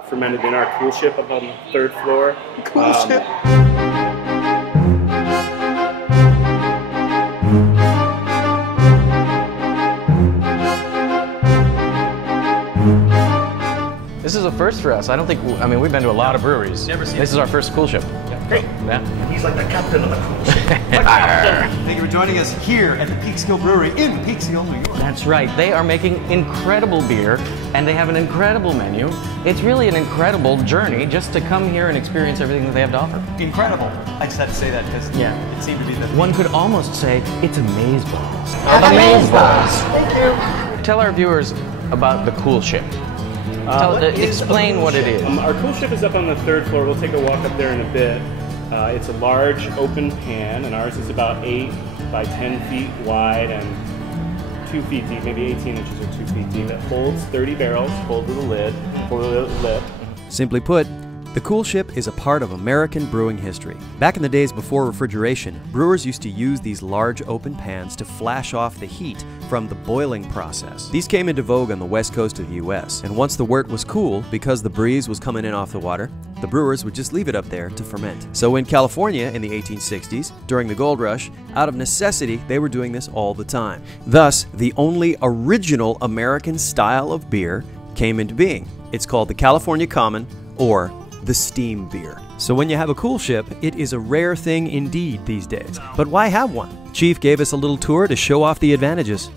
Fermented in our COOLSHIP up on the 3rd floor. COOLSHIP. This is a first for us. I don't think, I mean, we've been to a lot of breweries. Never seen This is our first COOLSHIP. Yeah. Great. Yeah. He's like the captain of the COOLSHIP. Thank you for joining us here at the Peekskill Brewery in Peekskill, New York. That's right. They are making incredible beer, and they have an incredible menu. It's really an incredible journey just to come here and experience everything that they have to offer. Incredible. I just had to say that because it seemed to be the One could almost say it's amazeballs. Amazeballs. Thank you. Tell our viewers about the COOLSHIP. Explain what it is. Our COOLSHIP is up on the 3rd floor. We'll take a walk up there in a bit. It's a large open pan, and ours is about 8 by 10 feet wide and 2 feet deep, maybe 18 inches or 2 feet deep. It holds 30 barrels, full to the lid, full to the lip. Simply put, the COOLSHIP is a part of American brewing history. Back in the days before refrigeration, brewers used to use these large open pans to flash off the heat from the boiling process. These came into vogue on the west coast of the US, and once the wort was cool, because the breeze was coming in off the water, the brewers would just leave it up there to ferment. So in California in the 1860s, during the gold rush, out of necessity, they were doing this all the time. Thus, the only original American style of beer came into being. It's called the California Common, or the steam beer. So when you have a COOLSHIP, it is a rare thing indeed these days. But why have one? Chief gave us a little tour to show off the advantages.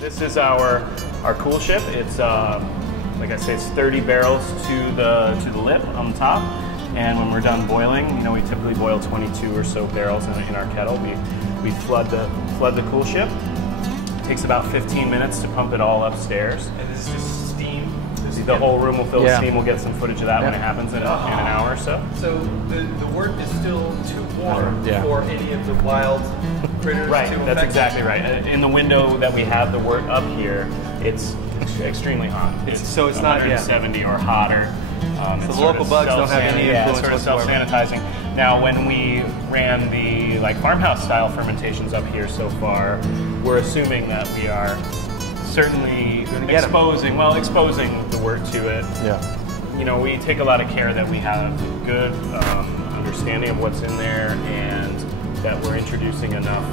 This is our COOLSHIP. It's like I say, it's 30 barrels to the lip on the top. And when we're done boiling, you know, we typically boil 22 or so barrels in our kettle. We flood the COOLSHIP. It takes about 15 minutes to pump it all upstairs. And this is just steam. The whole room will fill with steam. We'll get some footage of that when it happens in an hour or so. So the wort is still too warm for any of the wild critters to affect. That's exactly right. In the window that we have the wort up here, it's extremely hot. So it's not 170 or hotter. So the local bugs don't have any influence sort of whatsoever. self-sanitizing. Now, when we ran the farmhouse style fermentations up here so far, we're assuming that we are certainly exposing the wort to it. Yeah. You know, we take a lot of care that we have good understanding of what's in there, and that we're introducing enough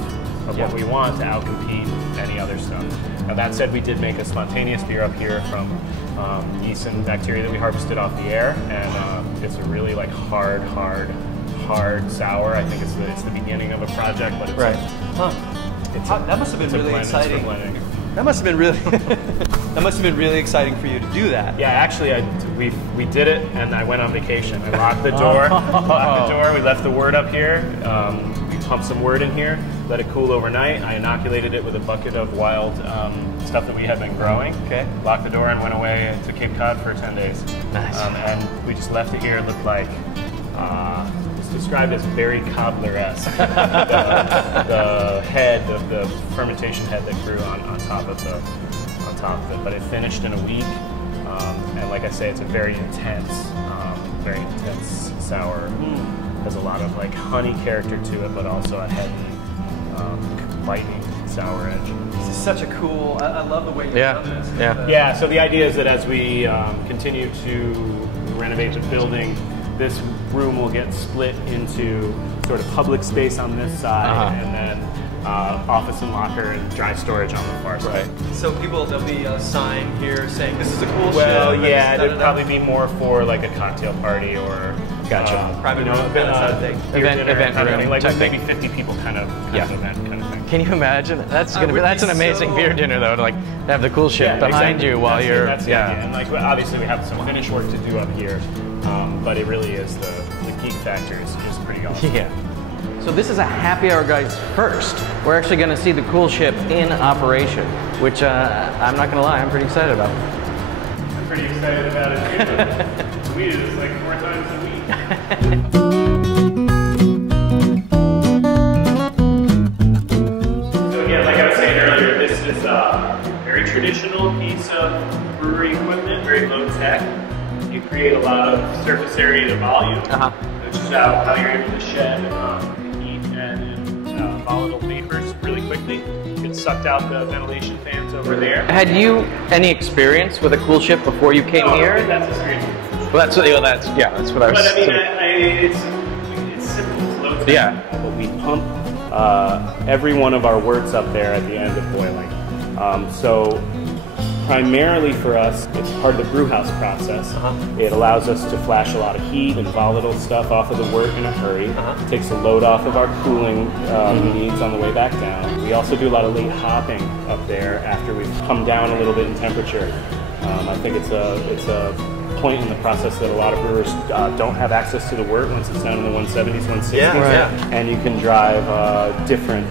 of what we want to outcompete any other stuff. Now that said, we did make a spontaneous beer up here from yeast and bacteria that we harvested off the air, and it's a really like hard sour. I think it's the beginning of a project, but it's that must have been really exciting. That must have been really that must have been really exciting for you to do that. Yeah, actually, we did it, and I went on vacation. I locked the door. We left the wort up here. We pumped some wort in here, let it cool overnight. I inoculated it with a bucket of wild stuff that we had been growing. Okay. Locked the door and went away to Cape Cod for 10 days. Nice. And we just left it here. It looked like it's described as very cobbler-esque. the head of the fermentation head that grew on top of it, but it finished in a week. And like I say, it's a very intense sour. Has a lot of like honey character to it, but also a heavy, biting sour edge. This is such a cool. I love the way you've done this. Yeah. So the idea is that as we continue to renovate the building, this room will get split into sort of public space on this side, and then office and locker and dry storage on the far side. So there'll be a sign here saying this is a COOLSHIP. Well, yeah, there'd probably be more for like a cocktail party or private room, event room, like maybe 50 people kind of event kind of thing. Can you imagine? That's an amazing beer dinner though, to like have the COOLSHIP behind you while you're that's the idea. And like obviously we have some finish work to do up here, but it really is the geek factor is pretty awesome. Yeah. So this is a happy hour guys first. We're actually going to see the COOLSHIP in operation, which I'm not going to lie, I'm pretty excited about. I'm pretty excited about it too. We do this like 4 times a week. So again, like I was saying earlier, this is a very traditional piece of brewery equipment, very low tech. You create a lot of surface area to volume, which is how you're able to shed heat and volatile vapors really quickly. it sucked out the ventilation fans over there. Had you any experience with a COOLSHIP before you came here? That's experience. Well, that's what I was. But I mean, it's simple. It's low temperature. Yeah. But we pump every one of our worts up there at the end of boiling. So primarily for us, it's part of the brew house process. It allows us to flash a lot of heat and volatile stuff off of the wort in a hurry. Takes a load off of our cooling needs on the way back down. We also do a lot of late hopping up there after we've come down a little bit in temperature. I think it's a point in the process that a lot of brewers don't have access to the wort once it's down in the 170s, 160s. And you can drive different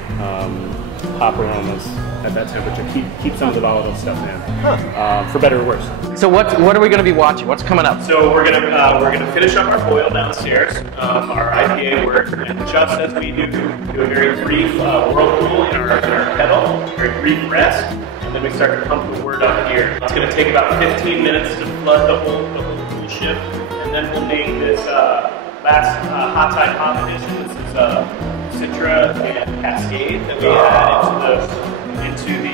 hop aromas at that temperature. Keep some of the volatile stuff in, for better or worse. So what are we going to be watching? What's coming up? So we're gonna finish up our boil downstairs, our IPA wort, and just as we do a very brief whirlpool in our kettle, very brief rest, and then we start to pump the wort up here. It's going to take about 15 minutes to flood the whole COOLSHIP, and then we'll name this last hot side hop edition. This is Citra and Cascade that we add into the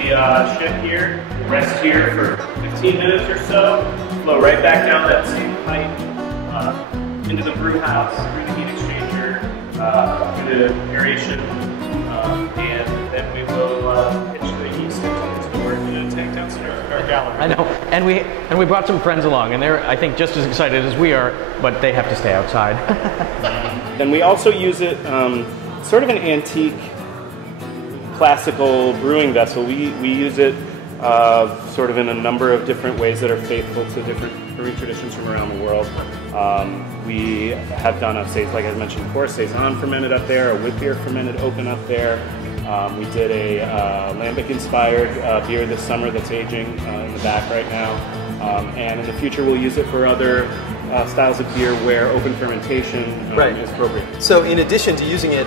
ship here. Rest here for 15 minutes or so. Flow right back down that same pipe into the brew house through the heat exchanger, through the aeration, and then we will pitch the yeast into the wort in a tank downstairs in our gallery. I know, and we brought some friends along, and they're, I think, just as excited as we are, but they have to stay outside. Then we also use it, sort of an antique, classical brewing vessel. We use it sort of in a number of different ways that are faithful to different brewing traditions from around the world. We have done like I mentioned before, Saison fermented up there, a wit beer fermented open up there. We did a lambic-inspired beer this summer that's aging in the back right now. And in the future we'll use it for other styles of beer where open fermentation is appropriate. So in addition to using it,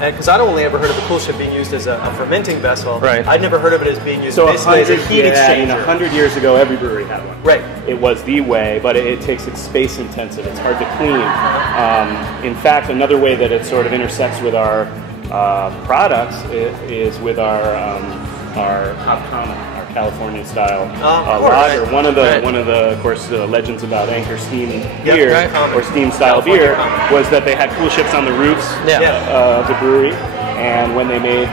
because I'd only ever heard of the COOLSHIP being used as a fermenting vessel, I'd never heard of it as being used basically as a heat exchanger. 100 years ago every brewery had one. Right. It was the way, but it's space intensive, it's hard to clean. In fact, another way that it sort of intersects with our products is with our Hop Common, our California style lager. One of the, of course, legends about Anchor Steam beer or Steam style beer was that they had COOLSHIPs on the roofs of the brewery, and when they made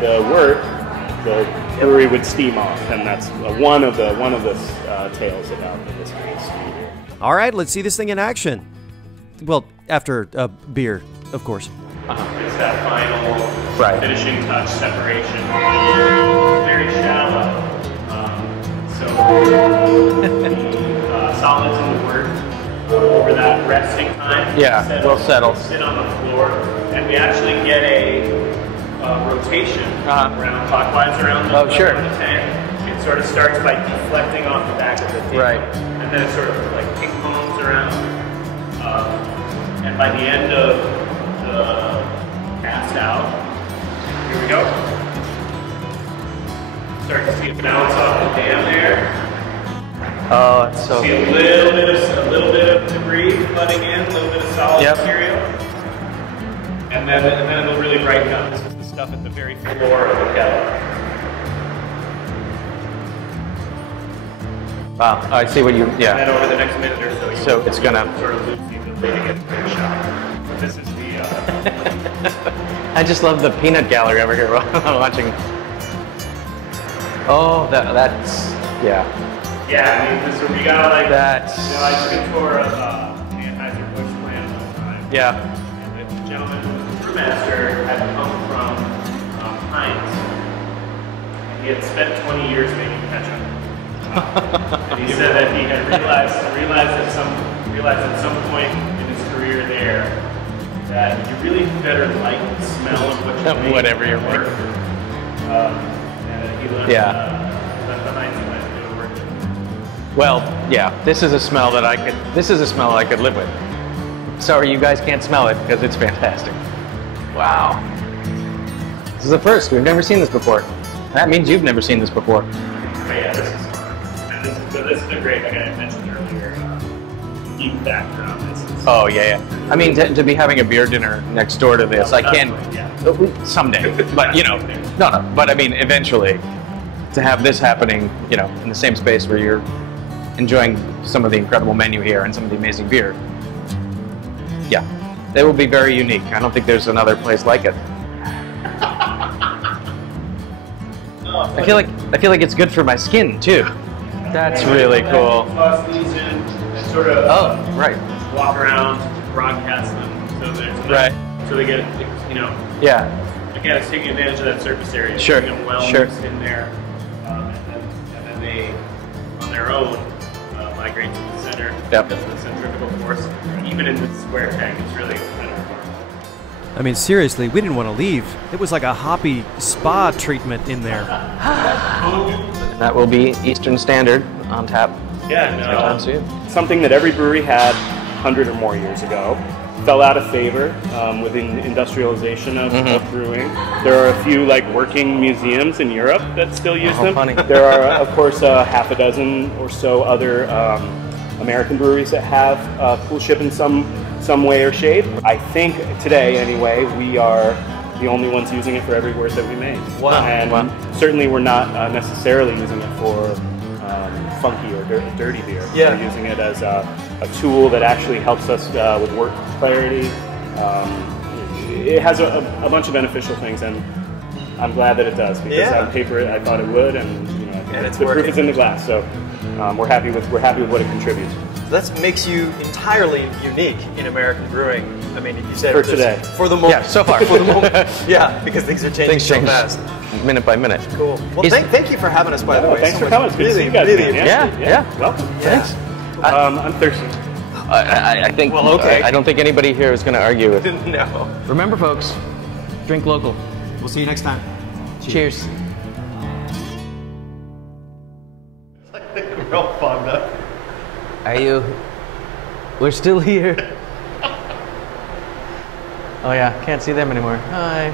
the wort, the brewery would steam off, and that's one of the tales about this beer. All right, let's see this thing in action. Well, after beer, of course. It's that final finishing touch, separation. Very shallow. Solids in the wort over that resting time. Will settle. Sit on the floor, and we actually get a rotation around clockwise around the tank. It sort of starts by deflecting off the back of the table, and then it sort of like ping pongs around. And by the end of the cast out, here we go. Start to see it bounce off the dam there. Oh, that's so. See a little bit of debris flooding in, a little bit of solid material, and then it'll really brighten up. This is the stuff at the very floor of the kettle. Wow, I see what you. And then over the next minute or so, it's gonna sort of lose the ability to get a shot. But this is the. I just love the peanut gallery over here while I'm watching. Oh, that's Yeah, I mean, this we got like that's. I took a tour of Anheuser-Busch plant one time. And the gentleman who was the brewmaster had come from Heinz. And he had spent 20 years making ketchup. And he said that he had realized at some point in his career there that you really better like the smell of what you're making. Whatever you're making. And he learned left the Heinz plant to go to work. Well, this is a smell that I could live with. Sorry, you guys can't smell it because it's fantastic. Wow. This is the first. We've never seen this before. That means you've never seen this before. But yeah, this is a great, like I mentioned earlier, deep background. I mean, to be having a beer dinner next door to this, I can't. someday. But you know, no. But I mean, eventually, to have this happening, you know, in the same space where you're enjoying some of the incredible menu here and some of the amazing beer. Yeah, it will be very unique. I don't think there's another place like it. I feel like it's good for my skin too. That's really cool. Toss these in and sort of right. walk around, broadcast them, so there's enough, so they get, you know. Yeah. Again, it's taking advantage of that surface area, Sure. keeping them well mixed in there, and then they, on their own, migrate to the center. Yep. Because of the centrifugal force, even in the square tank, it's really kind of fun. I mean, seriously, we didn't want to leave. It was like a hoppy spa treatment in there. That will be Eastern Standard on tap. Yeah, Anytime soon. something that every brewery had 100 or more years ago. Fell out of favor with the industrialization of brewing. There are a few like working museums in Europe that still use them. Funny. There are, of course, half a dozen or so other American breweries that have COOLSHIP in some way or shape. I think today, anyway, we are the only ones using it for every wort that we make. Wow. And certainly we're not necessarily using it for funky or dirty beer. Yeah. We're using it as a tool that actually helps us with wort clarity. It has a bunch of beneficial things, and I'm glad that it does, because on paper I thought it would, and you know, And it's the proof working. is in the glass. So we're happy with what it contributes. That makes you entirely unique in American brewing. I mean, you said For today. For the moment. Yeah, so far. For the moment. Yeah, because things are changing Things so change fast. minute by minute. Cool. Well, thank you for having us, by the way. Thanks so for much. coming. It's good to see you guys Really, again. Yeah. Welcome. Thanks. I'm thirsty. I think. Well, okay. I don't think anybody here is going to argue with. No. Remember, folks, drink local. We'll see you next time. Cheers. Real fun, though. Are you? We're still here. Oh yeah, can't see them anymore. Hi.